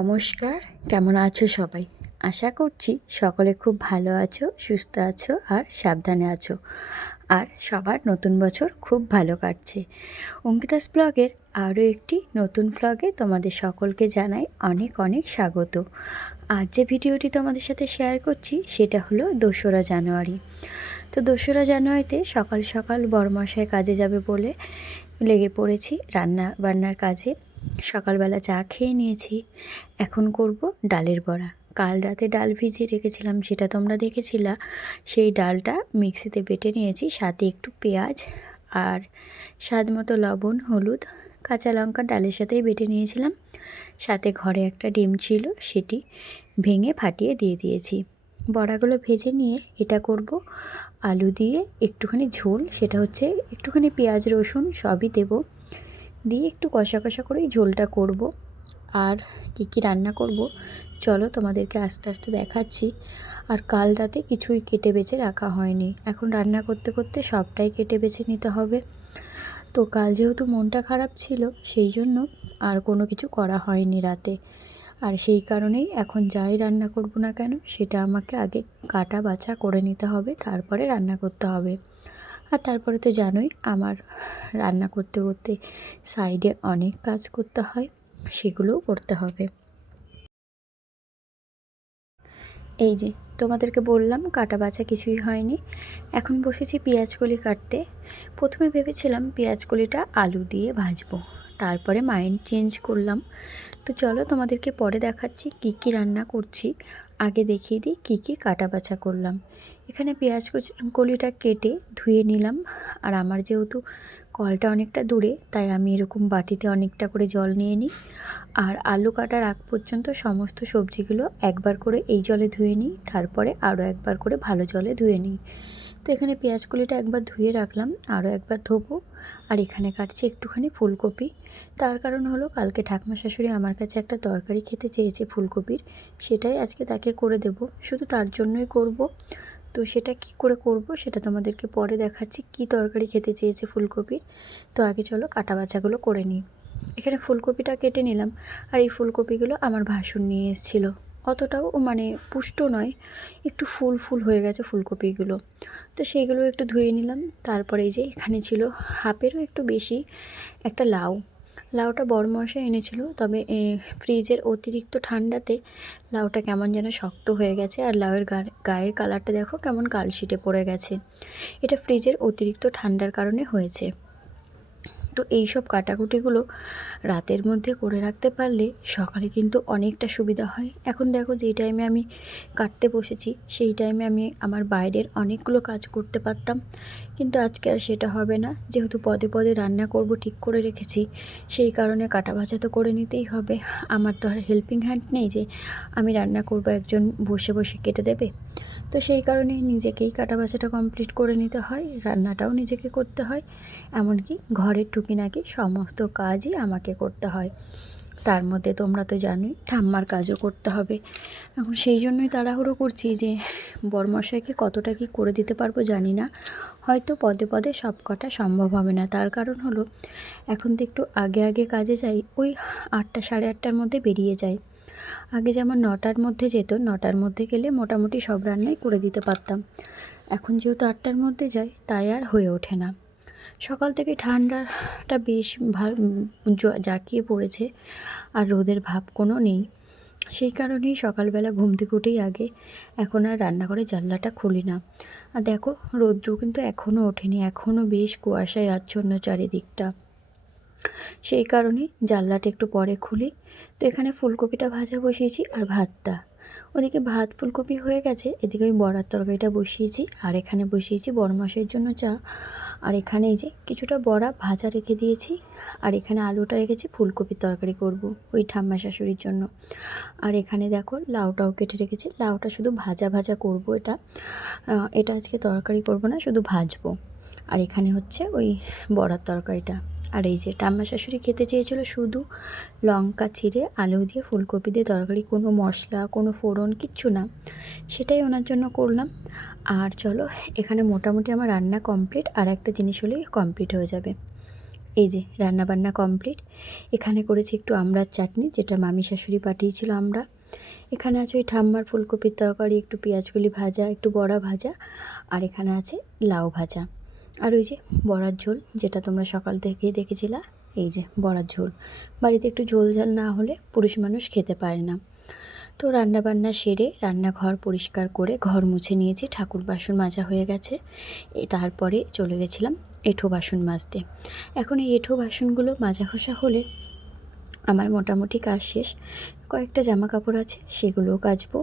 নমস্কার, কেমন আছো সবাই? আশা করছি সকলে খুব ভালো আছো, সুস্থ আছো আর সাবধানে আছো। আর সবার নতুন বছর খুব ভালো কাটছে। অঙ্কিতাস ব্লগের আরও একটি নতুন ব্লগে তোমাদের সকলকে জানাই অনেক অনেক স্বাগত। আজ যে ভিডিওটি তোমাদের সাথে শেয়ার করছি সেটা হলো 2রা জানুয়ারি। তো 2রা জানুয়ারিতে সকাল সকাল বড়মশাই কাজে যাবে বলে লেগে পড়েছি রান্না বান্নার কাজে। সকালবেলা চা খেয়ে নিয়েছি, এখন করব ডালের বড়া। কাল রাতে ডাল ভিজিয়ে রেখেছিলাম, সেটা তোমরা দেখেছিলা। সেই ডালটা মিক্সিতে বেটে নিয়েছি, সাথে একটু পেঁয়াজ আর স্বাদ মতো লবণ, হলুদ, কাঁচা লঙ্কা ডালের সাথেই বেটে নিয়েছিলাম। সাথে ঘরে একটা ডিম ছিল, সেটি ভেঙে ফাটিয়ে দিয়ে দিয়েছি। বড়াগুলো ভেজে নিয়ে এটা করব আলু দিয়ে একটুখানি ঝোল, সেটা হচ্ছে একটুখানি পেঁয়াজ রসুন সবই দেব, দিয়ে একটু কষা কষা করেই ঝোলটা করব। আর কি রান্না করব চলো তোমাদেরকে আস্তে আস্তে দেখাচ্ছি। আর কাল রাতে কিছুই কেটে বেছে রাখা হয়নি, এখন রান্না করতে করতে সবটাই কেটে বেছে নিতে হবে। তো কাল যেহেতু মনটা খারাপ ছিল, সেই জন্য আর কোনো কিছু করা হয়নি রাতে। আর সেই কারণেই এখন যাই রান্না করব না কেন সেটা আমাকে আগে কাটা বাছা করে নিতে হবে, তারপরে রান্না করতে হবে। আর তারপরে তো জানোই আমার রান্না করতে করতে সাইডে অনেক কাজ করতে হয়, সেগুলোও করতে হবে। এই যে তোমাদেরকে বললাম কাটা বাছা কিছুই হয়নি, এখন বসেছি পেঁয়াজকলি কাটতে। প্রথমে ভেবেছিলাম পেঁয়াজকলিটা আলু দিয়ে ভাজবো, তারপরে মাইন্ড চেঞ্জ করলাম। তো চলো তোমাদেরকে পরে দেখাচ্ছি কি রান্না করছি। আগে দেখিয়ে দিই কি কাটা বাছা করলাম। এখানে পেঁয়াজ কলিটা কেটে ধুয়ে নিলাম। আর আমার যেহেতু কলটা অনেকটা দূরে, তাই আমি এরকম বাটিতে অনেকটা করে জল নিয়ে নিই। আর আলু কাটার আগ পর্যন্ত সমস্ত সবজিগুলো একবার করে এই জলে ধুয়ে নিই, তারপরে আরও একবার করে ভালো জলে ধুয়ে নিই। তো এখানে পেঁয়াজকলিটা একবার ধুয়ে রাখলাম, আরও একবার ধোবো। আর এখানে কাটছি একটুখানি ফুলকপি। তার কারণ হলো কালকে ঠাকুমা শাশুড়ি আমার কাছে একটা তরকারি খেতে চেয়েছে ফুলকপির, সেটাই আজকে তাকে করে দেব, শুধু তার জন্যই করব। তো সেটা কি করে করব সেটা তোমাদেরকে পরে দেখাচ্ছি, কি তরকারি খেতে চেয়েছে ফুলকপির। তো আগে চলো কাটা বাছাগুলো করে নিই। এখানে ফুলকপিটা কেটে নিলাম। আর এই ফুলকপিগুলো আমার ভাসুর নিয়ে এসেছিলো, অতটাও মানে পুষ্ট নয়, একটু ফুল ফুল হয়ে গেছে ফুলকপিগুলো। তো সেইগুলো একটু ধুয়ে নিলাম। তারপরে এই যে এখানে ছিল হাফেরও একটু বেশি একটা লাউটা বড়মশাই এনেছিল, তবে ফ্রিজের অতিরিক্ত ঠান্ডাতে লাউটা কেমন যেন শক্ত হয়ে গেছে। আর লাউয়ের গায়ের কালারটা দেখো কেমন কালশিটে পড়ে গেছে, এটা ফ্রিজের অতিরিক্ত ঠান্ডার কারণে হয়েছে। তো এই সব কাটাকুটিগুলো রাতের মধ্যে করে রাখতে পারলে সকালে কিন্তু অনেকটা সুবিধা হয়। এখন দেখো যেই টাইমে আমি কাটতে বসেছি সেই টাইমে আমি আমার বাইরের অনেকগুলো কাজ করতে পারতাম, কিন্তু আজকে আর সেটা হবে না। যেহেতু পদে পদে রান্না করব ঠিক করে রেখেছি, সেই কারণে কাটা বাছা তো করে নিতেই হবে। আমার তো আর হেল্পিং হ্যান্ড নেই যে আমি রান্না করব একজন বসে বসে কেটে দেবে। তো সেই কারণে নিজেকেই কাটা বাছাটা কমপ্লিট করে নিতে হয়, রান্নাটাও নিজেকে করতে হয়, এমনকি ঘরের টুকিনাকি সমস্ত কাজই আমাকে করতে হয়। তার মধ্যে তোমরা তো জানোই ঠাম্মার কাজও করতে হবে। এখন সেই জন্যই তাড়াহুড়ো করছি যে বড়মশাইকে কতটা কি করে দিতে পারবো জানি না, হয়তো পদে পদে সব কটা সম্ভব হবে না। তার কারণ হলো এখন তো একটু আগে আগে কাজে যাই, ওই 8টা সাড়ে 8টার মধ্যে বেরিয়ে যাই। আগে যেমন 9টার মধ্যে যেত, 9টার মধ্যে গেলে মোটামুটি সব রান্নাই করে দিতে পারতাম। এখন যেহেতু 8টার মধ্যে যাই, তাই আর হয়ে ওঠে না। সকাল থেকে ঠান্ডাটা বেশ জাঁকিয়ে পড়েছে, আর রোদের ভাব কোনো নেই। সেই কারণেই সকালবেলা ঘুম থেকে উঠেই আগে এখন আর রান্নাঘরে জানলাটা খুলি না। আর দেখো রৌদ্র কিন্তু এখনও ওঠেনি, এখনও বেশ কুয়াশায় আচ্ছন্ন চারিদিকটা। সেই কারণে জানলাটা একটু পরে খুলি। তো এখানে ফুলকপিটা ভাজা বসিয়েছি আর ভাতটা, ওদিকে ভাত ফুলকপি হয়ে গেছে, এদিকে আমি বড়ার তরকারিটা বসিয়েছি। আর এখানে বসিয়েছি বড়মশাইয়ের জন্য চা। আর এখানে এই যে কিছুটা বড়া ভাজা রেখে দিয়েছি। আর এখানে আলুটা রেখেছি ফুলকপির তরকারি করব ওই ঠাম্মা শাশুড়ির জন্য। আর এখানে দেখো লাউটাও কেটে রেখেছি, লাউটা শুধু ভাজা ভাজা করব, এটা আজকে তরকারি করব না, শুধু ভাজবো। আর এখানে হচ্ছে ওই বড়ার তরকারিটা। আর এই যে ঠাম্মা শাশুড়ি খেতে চেয়েছিল শুধু লঙ্কা চিড়ে আলু দিয়ে ফুলকপি দিয়ে তরকারি, কোনো মশলা কোনো ফোড়ন কিচ্ছু না, সেটাই ওনার জন্য করলাম। আর চলো এখানে মোটামুটি আমার রান্না কমপ্লিট, আর একটা জিনিস হলেই কমপ্লিট হয়ে যাবে। এই যে রান্নাবান্না কমপ্লিট। এখানে করেছি একটু আমড়ার চাটনি, যেটা মামি শাশুড়ি পাঠিয়েছিল আমরা। এখানে আছে ওই ঠাম্মার ফুলকপির তরকারি, একটু পেঁয়াজকলি ভাজা, একটু বড়া ভাজা, আর এখানে আছে লাউ ভাজা, আর ওই যে বড়ার ঝোল, যেটা তোমরা সকাল থেকেই দেখেছিলা। এই যে বড়ার ঝোল, বাড়িতে একটু ঝোল ঝাল না হলে পুরুষ মানুষ খেতে পারে না। তো রান্নাবান্না সেরে রান্নাঘর পরিষ্কার করে ঘর মুছে নিয়েছি, ঠাকুর বাসন মাজা হয়ে গেছে। তারপরে চলে গেছিলাম এঁঠো বাসন মাজতে। এখন এই এঁঠো বাসনগুলো মাজা ঘষা হলে আমার মোটামুটি কাজ শেষ। কয়েকটা জামা কাপড় আছে, সেগুলোও কাচবো।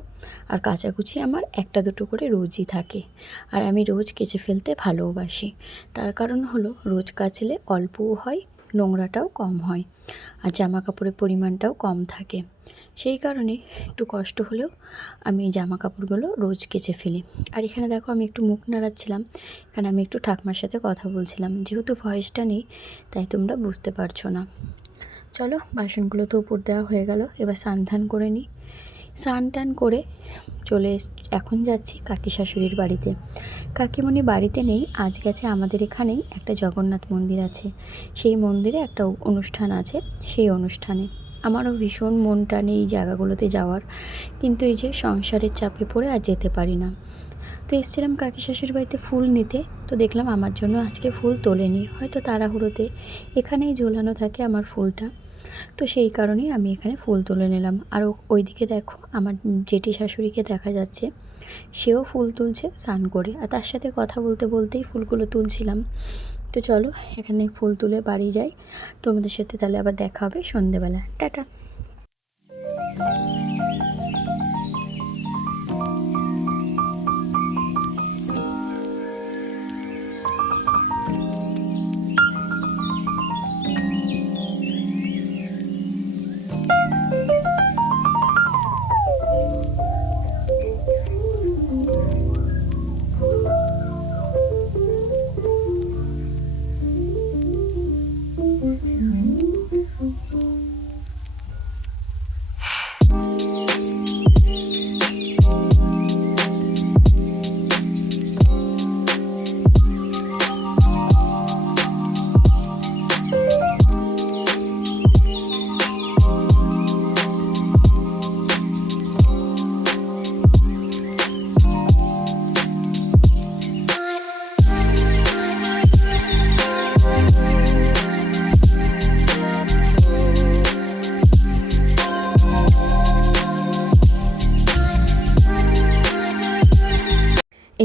আর কাচাকুচি আমার একটা দুটো করে রোজই থাকে, আর আমি রোজ কেচে ফেলতে ভালোবাসি। তার কারণ হলো রোজ কাচলে অল্পও হয়, নোংরাটাও কম হয়, আর জামা কাপড়ের পরিমাণটাও কম থাকে। সেই কারণে একটু কষ্ট হলেও আমি জামা কাপড়গুলো রোজ কেচে ফেলি। আর এখানে দেখো আমি একটু মুখ নাড়াচ্ছিলাম, কারণ আমি একটু ঠাকমার সাথে কথা বলছিলাম। যেহেতু ভয়েসটা নেই তাই তোমরা বুঝতে পারছো না। চলো, বাসনগুলো তো উপর দেওয়া হয়ে গেল, এবার স্নান টান করে নিই। স্নান টান করে এখন যাচ্ছি কাকি শাশুড়ির বাড়িতে। কাকিমণি বাড়িতে নেই, আজ গেছে আমাদের এখানেই একটা জগন্নাথ মন্দির আছে, সেই মন্দিরে একটা অনুষ্ঠান আছে। সেই অনুষ্ঠানে আমারও ভীষণ মন টানে এই জায়গাগুলোতে যাওয়ার, কিন্তু এই যে সংসারের চাপে পড়ে আর যেতে পারি না। তো এসেছিলাম কাকি শাশুড়ির বাড়িতে ফুল নিতে, তো দেখলাম আমার জন্য আজকে ফুল তোলেনি, হয়তো তাড়াহুড়োতে। এখানেই ঝোলানো থাকে আমার ফুলটা, তো সেই কারণেই আমি এখানে ফুল তুলে নিলাম। আর ওইদিকে দেখো আমার জেঠি শাশুড়িকে দেখা যাচ্ছে, সেও ফুল তুলছে স্নান করে, আর তার সাথে কথা বলতে বলতেই ফুলগুলো তুলছিলাম। তো চলো এখানে ফুল তুলে বাড়ি যাই, তোমাদের সাথে তাহলে আবার দেখা হবে সন্ধেবেলা। টাটা।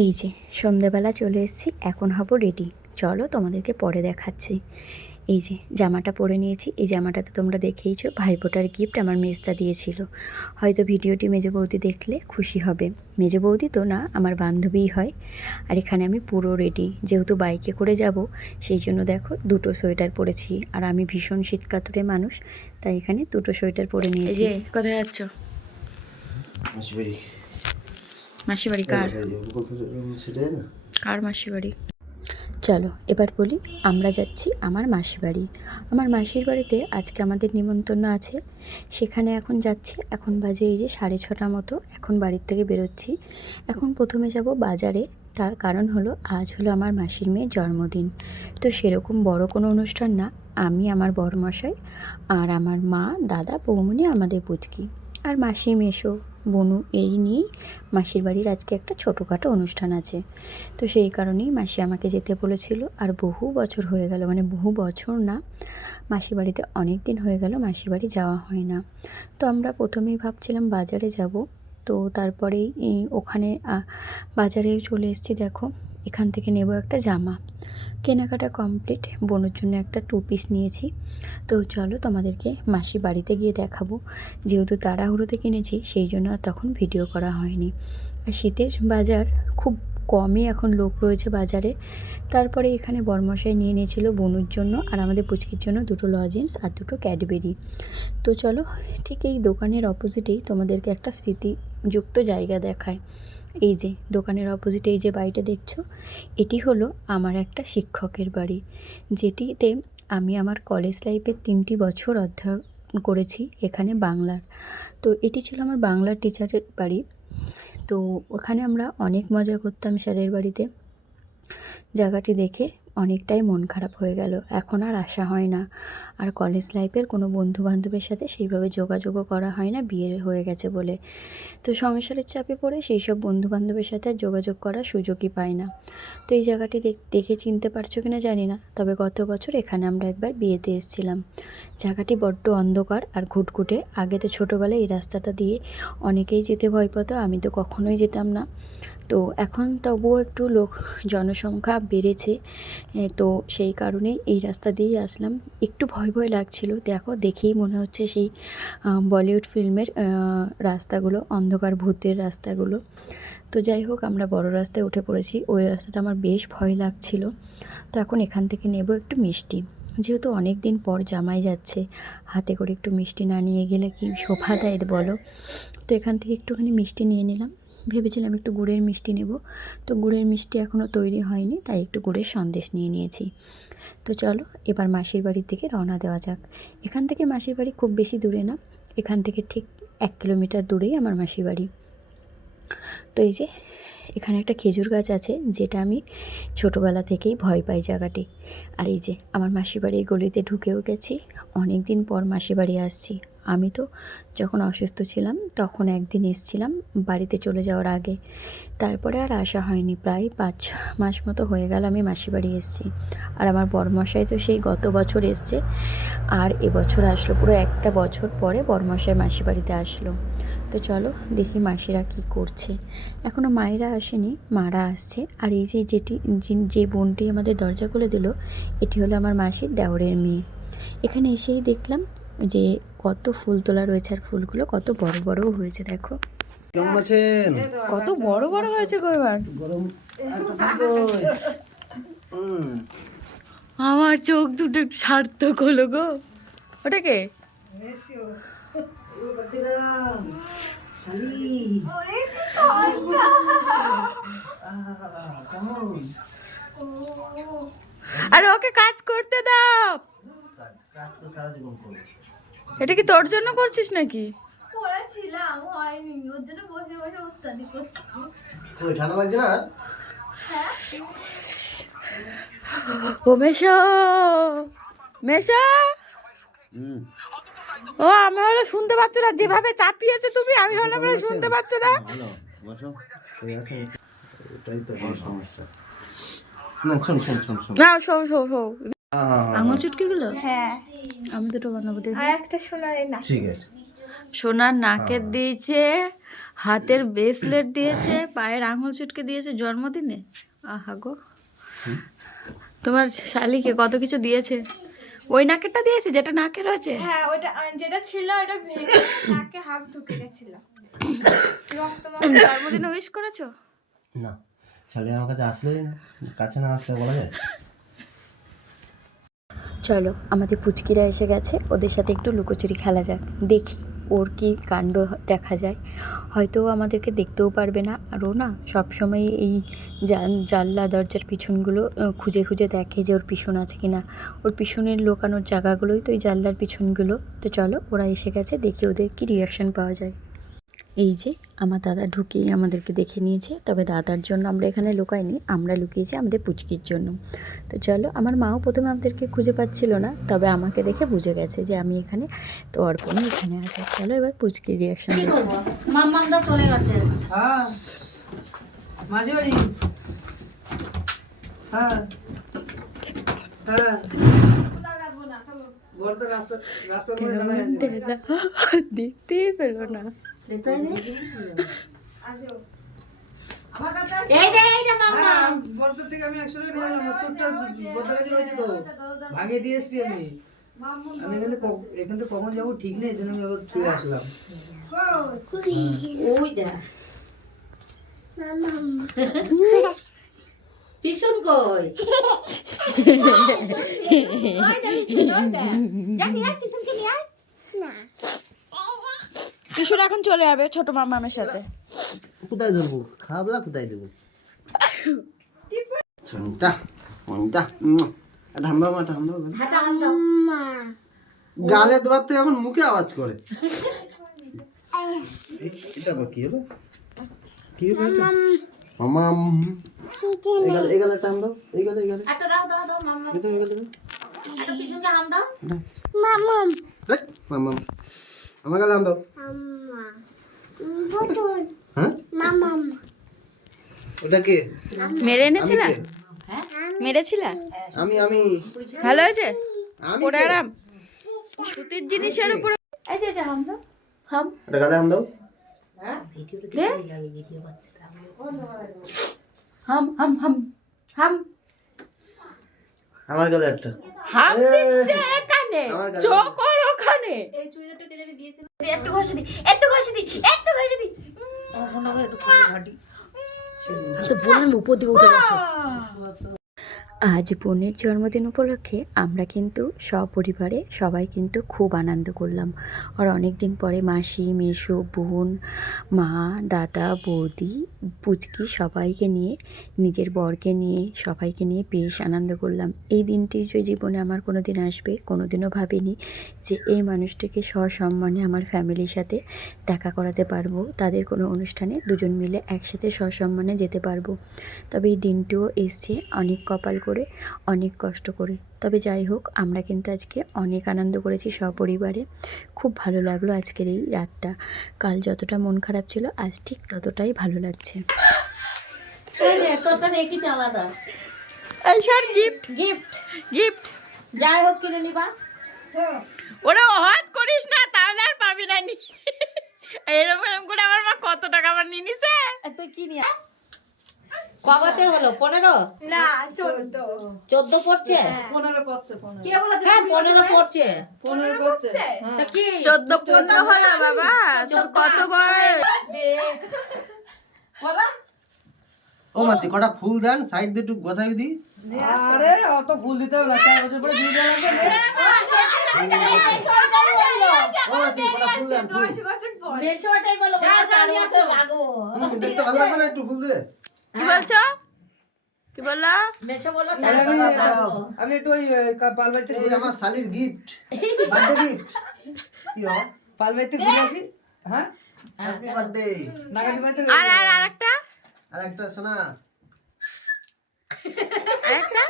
এই যে সন্ধেবেলা চলে এসেছি, এখন হব রেডি। চলো তোমাদেরকে পরে দেখাচ্ছি। এই যে জামাটা পরে নিয়েছি, এই জামাটা তো তোমরা দেখেইছো, ভাইফোঁটার গিফট আমার মেজদা দিয়েছিল। হয়তো ভিডিওটি মেজো বৌদি দেখলে খুশি হবে। মেজো বৌদি তো না, আমার বান্ধবীই হয়। আর এখানে আমি পুরো রেডি, যেহেতু বাইকে করে যাব, সেই জন্য দেখো দুটো সোয়েটার পরেছি। আর আমি ভীষণ শীতকাতরে মানুষ, তাই এখানে দুটো সোয়েটার পরে নিয়েছি। কোথায় যাচ্ছ? মাসি বাড়ি। কার কার মাসি বাড়ি? চলো এবার বলি, আমরা যাচ্ছি আমার মাসি বাড়ি। আমার মাসির বাড়িতে আজকে আমাদের নিমন্ত্রণ আছে, সেখানে এখন যাচ্ছি। এখন বাজে এই যে 6:30 মতো, এখন বাড়ির থেকে বেরোচ্ছি। এখন প্রথমে যাব বাজারে, তার কারণ হলো আজ হলো আমার মাসির মেয়ের জন্মদিন। তো সেরকম বড় কোনো অনুষ্ঠান না, আমি, আমার বড়মশাই আর আমার মা, দাদা, বৌমনি, আমাদের পুচকি আর মাসি, মেসো, বনু, এই নিয়েই মাসির বাড়ির আজকে একটা ছোটোখাটো অনুষ্ঠান আছে। তো সেই কারণেই মাসি আমাকে যেতে বলেছিল। আর বহু বছর হয়ে গেল, মানে বহু বছর না, মাসির বাড়িতে অনেক দিন হয়ে গেল মাসির বাড়ি যাওয়া হয় না। তো আমরা প্রথমেই ভাবছিলাম বাজারে যাব, তো তারপরেই ওখানে বাজারে চলে এসেছি। দেখো এখান থেকে নেব একটা জামা, কেনাকাটা কমপ্লিট। বোনের জন্য একটা 2 পিস নিয়েছি। তো চলো তোমাদেরকে মাসি বাড়িতে গিয়ে দেখাবো, যেহেতু তাড়াহুড়োতে কিনেছি সেই জন্য আর তখন ভিডিও করা হয়নি। আর শীতের বাজার খুব কমই এখন লোক রয়েছে বাজারে। তারপরে এখানে বরমশাই নিয়ে নিয়েছিল বনুর জন্য আর আমাদের পুচকির জন্য দুটো লজেন্স আর দুটো ক্যাডবেরি। তো চলো ঠিক এই দোকানের অপোজিটেই তোমাদেরকে একটা স্মৃতিযুক্ত জায়গা দেখায়। এই যে দোকানের অপোজিটে এই যে বাড়িটা দেখছো, এটি হলো আমার একটা শিক্ষকের বাড়ি, যেটিতে আমি আমার কলেজ লাইফের 3টি বছর অধ্যয়ন করেছি এখানে বাংলার। তো এটি ছিল আমার বাংলার টিচারের বাড়ি। তো ওখানে আমরা অনেক মজা করতাম স্যারের বাড়িতে। জায়গাটি দেখে অনেকটাই মন খারাপ হয়ে গেল। এখন আর আসা হয় না, আর কলেজ লাইফের কোনো বন্ধুবান্ধবের সাথে সেইভাবে যোগাযোগও করা হয় না বিয়ে হয়ে গেছে বলে। তো সংসারের চাপে পড়ে সেই সব বন্ধুবান্ধবের সাথে আর যোগাযোগ করার সুযোগই পাই না। তো এই জায়গাটি দেখে চিনতে পারছো কি না জানি না, তবে গত বছর এখানে আমরা একবার বিয়েতে এসেছিলাম। জায়গাটি বড্ড অন্ধকার আর ঘুটঘুটে। আগে তো ছোটোবেলায় এই রাস্তাটা দিয়ে অনেকেই যেতে ভয় পেতো, আমি তো কখনোই যেতাম না। তো এখন তবুও একটু জনসংখ্যা বেড়েছে, তো সেই কারণেই এই রাস্তা দিয়েই আসলাম। একটু ভয় ভয় লাগছিলো, দেখেই মনে হচ্ছে সেই বলিউড ফিল্মের রাস্তাগুলো, অন্ধকার ভূতের রাস্তাগুলো। তো যাই হোক, আমরা বড় রাস্তায় উঠে পড়েছি। ওই রাস্তাটা আমার বেশ ভয় লাগছিল। তো এখন এখান থেকে নেব একটু মিষ্টি, যেহেতু অনেক দিন পর জামাই যাচ্ছে, হাতে করে একটু মিষ্টি না নিয়ে গেলে কি শোভা দেয় বলো। তো এখান থেকে একটুখানি মিষ্টি নিয়ে নিলাম। ভেবেছিলাম একটু গুড়ের মিষ্টি নেব, তো গুড়ের মিষ্টি এখনও তৈরি হয়নি, তাই একটু গুড়ের সন্দেশ নিয়ে নিয়েছি। তো চলো এবার মাসির বাড়ির দিকে রওনা দেওয়া যাক। এখান থেকে মাসির বাড়ি খুব বেশি দূরে না, এখান থেকে ঠিক 1 কিলোমিটার দূরেই আমার মাসির বাড়ি। তো এই যে এখানে একটা খেজুর গাছ আছে, যেটা আমি ছোটোবেলা থেকেই ভয় পাই জায়গাটি। আর এই যে আমার মাসির বাড়ির গলিতে ঢুকেও গেছি। অনেক দিন পর মাসির বাড়ি আসছি। আমি তো যখন অসুস্থ ছিলাম তখন একদিন এসেছিলাম বাড়িতে চলে যাওয়ার আগে, তারপরে আর আসা হয়নি। প্রায় 5 মাস মতো হয়ে গেল আমি মাসির বাড়ি এসেছি। আর আমার বড়মশাই তো সেই গত বছর এসছে, আর এবছর আসলো। পুরো একটা বছর পরে বড়মশাই মাসির বাড়িতে আসলো। তো চলো দেখি মাসিরা কি করছে। এখনও মায়েরা আসেনি, মারা আসছে। আর এই যে বোনটি আমাদের দরজা খুলে দিল, এটি হলো আমার মাসির দেওরের মেয়ে। এখানে এসেই দেখলাম যে কত ফুল তোলা রয়েছে, আর ফুলগুলো কত বড় বড়ও হয়েছে। দেখো কেমন আছেন? কত বড় বড় হয়েছে গো এবার। আমার চোখ দুটো সার্থক হলো গো। ওটাকে আরে ওকে কাজ করতে দাও। এটা কি তোর জন্য করছিস নাকি? করেছিলাম, হয়নি, ওর জন্য বসে বসে উস্তাদি করছি। কই ঠান্ডা লাগছে না? ও মেশো, মেশো। ও আমি হলো শুনতে পাচ্ছ না, যেভাবে চাপিয়েছো তুমি, আমি হলাম শুনতে পাচ্ছ না। ভালো বসো। এই আছে, এটাই তো বড় সমস্যা। না শুন শুন শুন শুন। না শো আঙুল চুটকিগুলো। হ্যাঁ, আমি দুটো বানাবো দেখি। আর একটা সোনার না, ঠিক আছে। সোনার নাকের দিয়েছে, হাতের ব্রেসলেট দিয়েছে, পায়ের আঙুল চুটকে দিয়েছে জন্মদিনে। আহা গো, তোমার শালিকে কত কিছু দিয়েছে। ওই নাকেরটা দিয়েছে যেটা নাকে রয়েছে। হ্যাঁ ওটা যেটা ছিল ওটা ভেঙে নাকে হাত ঢুকে গেছিল। রক্ত জন্মদিনে উইশ করেছো? না, শালি আমার কাছে আসলেই না, কাছে না আসলে বলা যায়। চলো আমাদের পুচকিরা এসে গেছে, ওদের সাথে একটু লুকোচুরি খেলা যাক, দেখি ওর কি কাণ্ড দেখা যায়। হয়তো আমাদেরকে দেখতেও পারবে না, আর ও না সবসময় এই জানলা দরজার পিছনগুলো খুঁজে খুঁজে দেখে যে ওর পিছন আছে কি না। ওর পিছনের লুকানোর জায়গাগুলোই তো এই জানলার পিছনগুলো। তো চলো ওরা এসে গেছে, দেখি ওদের কি রিয়াকশান পাওয়া যায়। এই যে আমার দাদা ঢুকেই আমাদেরকে দেখে নিয়েছে, তবে দাদার জন্য আমরা এখানে লুকাইনি, আমরা লুকিয়েছি আমাদের পুচকির জন্য। তো চলো, আমার মাও প্রথমে আমাদেরকে খুঁজে পাচ্ছিল না, তবে আমাকে দেখে বুঝে গেছে যে আমি এখানে, তো অর্পণ এখানে আছে। চলো এবার পুচকির রিয়াকশন দেখি। মাম্মামরা চলে গেছে। হ্যাঁ মাঝি বাড়ি। হ্যাঁ হ্যাঁ বড় তো রাস্তার মধ্যে দাঁড়ায় আছে। দেখতেই পেল না। বর্তর থেকে আমি 100 টাকা নিয়ে এলাম, তোরটা বদলে হয়েছে তো ভাগে দিয়ে এসছি আমি। আমি এখান থেকে কখন যাবো ঠিক নেই, এই জন্য আমি আবার ছুঁয়ে আসলাম। ওই দেখ পিছন কই কিশোর এখন চলে যাবে ছোট মামামের সাথে। কোথায় ধরবো? খাবলা কোথায় দেবো? চন্তা মন্তা ঠাম্বা মা ঠাম্বা গালে দেওয়ার থেকে এখন মুখে আওয়াজ করে। এটা আবার কি হলো? কি হলো এটা? মামাম এই গালে একটা হাম দাও, এই গালে একটা দাও দাও দাও মাম্মা এই গালে দাও। একটা পিছনকে হাম দাও দেখ মাম আমার গালে হাম দাও। হ্যাঁ ওটা কে? মেরে এনেছিলা? আমি কে? মেরেছিলা? আমি ভালো হয়েছে? আমি পরে কে? আরাম সুতির জিনিসের উপর এই যে হাম দাও, হাম ওটা গালে হাম দাও। দে, হাম হাম হাম হাম আমার গালে একটা। হাম দিচ্ছে এখানে, আমার গালে চোখ ওর ওখানে। এই চুড়িদারটা কে জানি দিয়েছিল একটু ঘষে দি, একটু ঘষে দি, একটু ঘষে দি। তো বললাম উপর দিকে উঠে বসো আজ বোনের জন্মদিন উপলক্ষে আমরা কিন্তু সপরিবারে সবাই কিন্তু খুব আনন্দ করলাম। আর অনেক দিন পরে মাসি, মেসো, বোন, মা, দাদা, বৌদি, পুচকি সবাইকে নিয়ে, নিজের বরকে নিয়ে, সবাইকে নিয়ে বেশ আনন্দ করলাম। এই দিনটি যে জীবনে আমার কোনো দিন আসবে কোনোদিনও ভাবিনি যে এই মানুষটিকে সসম্মানে আমার ফ্যামিলির সাথে দেখা করাতে পারবো, তাদের কোনো অনুষ্ঠানে দুজন মিলে একসাথে সসম্মানে যেতে পারবো। তবে এই দিনটিও এসছে অনেক কপাল করে, অনেক কষ্ট করে। তবে যাই হোক, আমরা কিন্তু আজকে অনেক আনন্দ করেছি সপরিবারে। খুব ভালো লাগলো আজকের এই রাতটা। কাল যতটা মন খারাপ ছিল আজ ঠিক ততটাই ভালো লাগছে। এই নে তোরটা নিয়ে কি আলাদা এই সর গিফট, গিফট গিফট। যাই হোক কিনে নিবা ওরা হাত করিস না তাহলে আর পাবি না নি। এরকম এরকম করে আমার মা কত টাকা আমার নিয়ে নিছে। তুই কি নিয়ে ক বছর হলো 15 না 14 14 পড়ছে কে বলেছে হ্যাঁ 15 পড়ছে 15 পড়ছে তা কি 14 পূর্ণ হলো বাবা, তোর কত বয়স? বলো ও মাসি কটা ফুল দেন, সাইড দিয়ে একটু গোছাই দি। আরে অত ফুল দিতে হবে না, 4 বছর পরে বিয়ে দেওয়া লাগবে না। ও মাসি কটা ফুল দেন, ফুল। 10 বছর পর বেশি ওটাই বলো 4 বছর লাগবো দেখতে ভালো লাগবে না একটু ফুল দিলে? কি বলছো? কি বললা? বেশি বলো এই 4 আমি বছর লাগবো আমি একটু ওই পালবাড়িতে এই আমার শালির গিফট, বার্থডে গিফট। কি হো? পালবাড়িতে ঘুরে আসি। হ্যাঁ হ্যাপি বার্থডে। নাগাদি বাড়িতে আর আর আরেকটা, আর একটা শোনা, আরেকটা।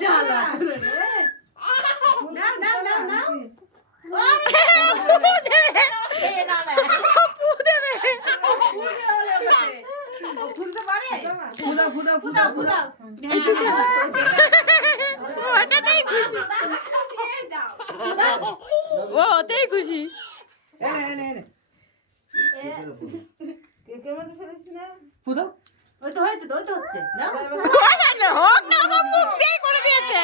জ্বালা না না না না তুলতে পারে ফুদা ফুদা ফুদা ফুদা ওটাতেই খুশি, দাও ও ওতেই খুশি। এনে ফুদা ওই তো হয়েছে তো ওই তো হচ্ছে না হোক না, আমার মুখ দিয়ে করে দিয়েছে।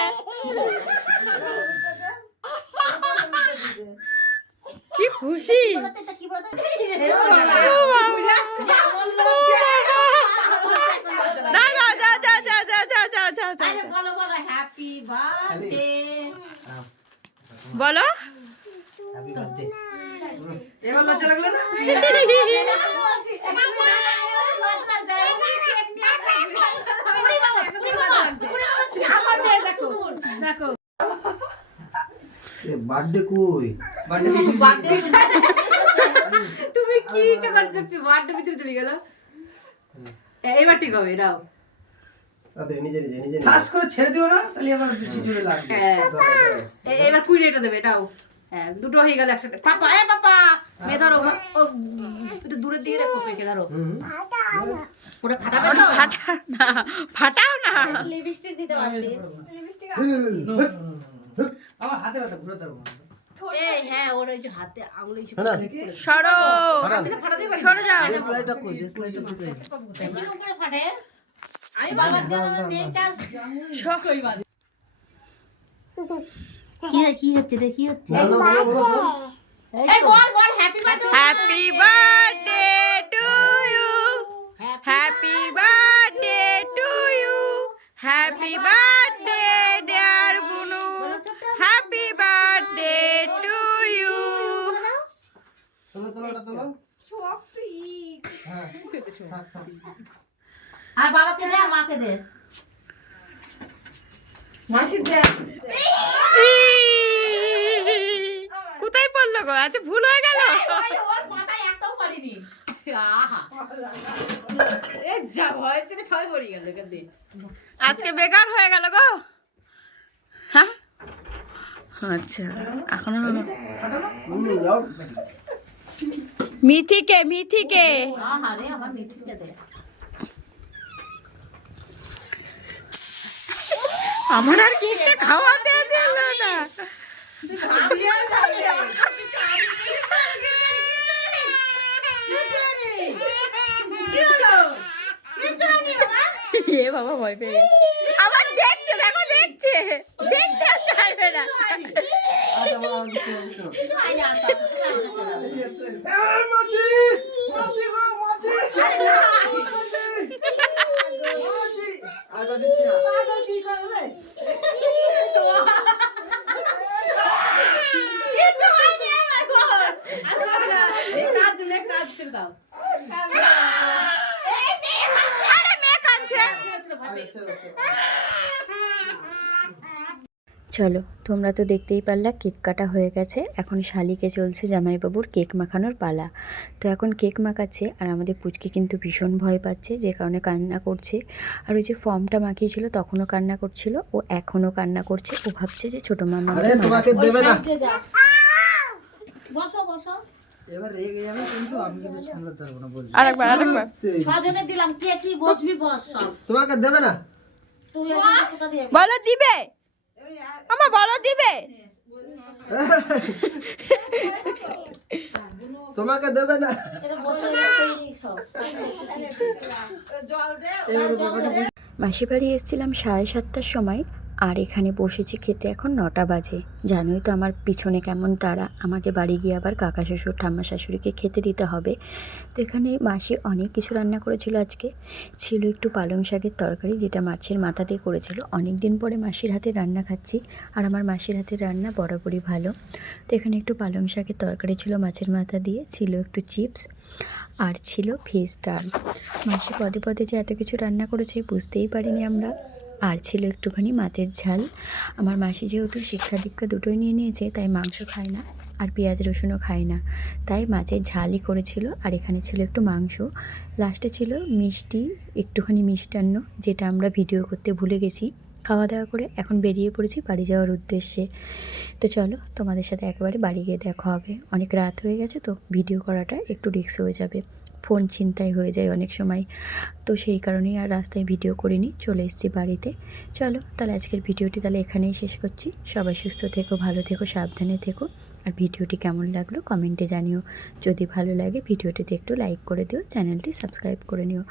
কি খুশি! কি বলতে না না যা যা যা যা যা যা যা যা। আরে বলো বলো হ্যাপি বার্থডে বলো হ্যাপি বার্থডে। এবার লজ্জা লাগলো না? দেখো এ বার্থডে কই? বার্থডে তুমি কি করতে বার্থডে ভিতরে চলে গেল এবার ঠিক হবে দাও আরে নিজে নিজে নিজে নিজে। ফাস করে ছেড়ে দিও না, তাহলে আবার বেশি জোরে লাগবে। হ্যাঁ দাও, দাও। এবার কুইরেটা দেবে দাও হ্যাঁ দুটো হয়ে গেল একসাথে পাপা পাপা মে ধরো ও একটু দূরের দিকে রাখো পেকে ধরো পুরো ফাটাবে তো ফাটাও না, ফাটাও না। লিপস্টিক দিতে পারতিস আমার হাতে ব্যথা ঘুরে দেবো। এই হ্যাঁ ওর ওই যে হাতে আঙুলে এসে হ্যাঁ না? সরো হারান। সরো যাও। দেশলাইটা কই? দেশলাইটা কোথায়? কিরকম করে ফাটে আমি বাবার জন্য নেই চাস কি হচ্ছে রে কি হচ্ছে না, না, বলো, বলো, বলো। এই বল বল happy birthday happy birthday to you, happy birthday to you, happy birthday dear Bunu, happy birthday to you. তোলো, তোলো, ওটা তোলো। হ্যাঁ। আর বাবাকে দে আর মাকে দে কোথায় পড়লো গো? আচ্ছা ভুল হয়ে গেল। ওর মাথায় একটাও পারিনি আহা এ যা ভয় চেয়ে ছয় পড়ে গেল এখান দিয়ে। আজকে বেকার হয়ে গেল গো। হ্যাঁ আচ্ছা এখনো মিঠিকে আহা রে আমার মিঠিকে দে। আমার আর কেকটা খাওয়াতে দিল না। এ বাবা ভয় পেয়ে গেছে। আবার দেখছে দেখো দেখছে দেখতে আর চাইবে না। আচ্ছা বাবা আমি কিছু মাছি মাছি গো মাছি মাছি আদা দিচ্ছি না আরে মেয়ে কাঁদছে। চলো তোমরা তো দেখতেই পারলা কেক কাটা হয়ে গেছে, এখন শালিকে চলছে জামাইবাবুর কেক মাখানোর পালা। তো এখন কেক মাখাচ্ছে আর আমাদের পুচকি কিন্তু ভীষণ ভয় পাচ্ছে, যে কারণে কান্না করছে। আর ওই যে ফর্মটা মাখিয়েছিল তখনও কান্না করছিল, ও এখনও কান্না করছে। ও ভাবছে যে ছোটো মামা আরে তোমাকে দেবে না বসো বসো এবার রেগে যাবে কিন্তু আমি কিন্তু সামলাতে পারবো না বলছি। আরেকবার ছজনে দিলাম কে কি বসবি বস সব তোমাকে দেবে না তুই এখন কোথা দিয়ে বলো দিবে আমার বলো দিবে। তোমাকে দেবে না এটা বসে রাখি সব মাসি বাড়ি এসেছিলাম 7:30টার সময়, আর এখানে বসেছি খেতে এখন 9টা বাজে। জানোই তো আমার পিছনে কেমন তারা, আমাকে বাড়ি গিয়ে আবার কাকা শ্বশুর ঠাম্মা শাশুড়িকে খেতে দিতে হবে। তো এখানে মাসি অনেক কিছু রান্না করেছিল আজকে। ছিল একটু পালং শাকের তরকারি, যেটা মাছের মাথা দিয়ে করেছিল। অনেক দিন পরে মাসির হাতে রান্না খাচ্ছি, আর আমার মাসির হাতের রান্না বরাবরই ভালো। তো এখানে একটু পালং শাকের তরকারি ছিল মাছের মাথা দিয়ে, ছিল একটু চিপস, আর ছিল ভেজ ডাল। মাসি পদে পদে যে এত কিছু রান্না করেছে বুঝতেই পারিনি আমরা। আর ছিল একটুখানি মাছের ঝাল। আমার মাসি যেহেতু শিক্ষা দীক্ষা দুটোই নিয়ে নিয়েছে, তাই মাংস খায় না আর পেঁয়াজ রসুনও খায় না, তাই মাছের ঝালই করেছিল। আর এখানে ছিল একটু মাংস, লাস্টে ছিল মিষ্টি, একটুখানি মিষ্টান্ন, যেটা আমরা ভিডিও করতে ভুলে গেছি। খাওয়া দাওয়া করে এখন বেরিয়ে পড়েছি বাড়ি যাওয়ার উদ্দেশ্যে। তো চলো তোমাদের সাথে একেবারে বাড়ি গিয়ে দেখা হবে। অনেক রাত হয়ে গেছে তো ভিডিও করাটা একটু রিস্ক হয়ে যাবে, ফোন ছিনতাই হয়ে যায় অনেক সময়। তো সেই কারণেই আর রাস্তায় ভিডিও করিনি, চলে এসেছি বাড়িতে। চলো তাহলে আজকের ভিডিওটি তাহলে এখানেই শেষ করছি। সবাই সুস্থ থেকো, ভালো থেকো, সাবধানে থেকো। আর ভিডিওটি কেমন লাগলো কমেন্টে জানিও। যদি ভালো লাগে ভিডিওটিতে একটু লাইক করে দিও, চ্যানেলটি সাবস্ক্রাইব করে নিও।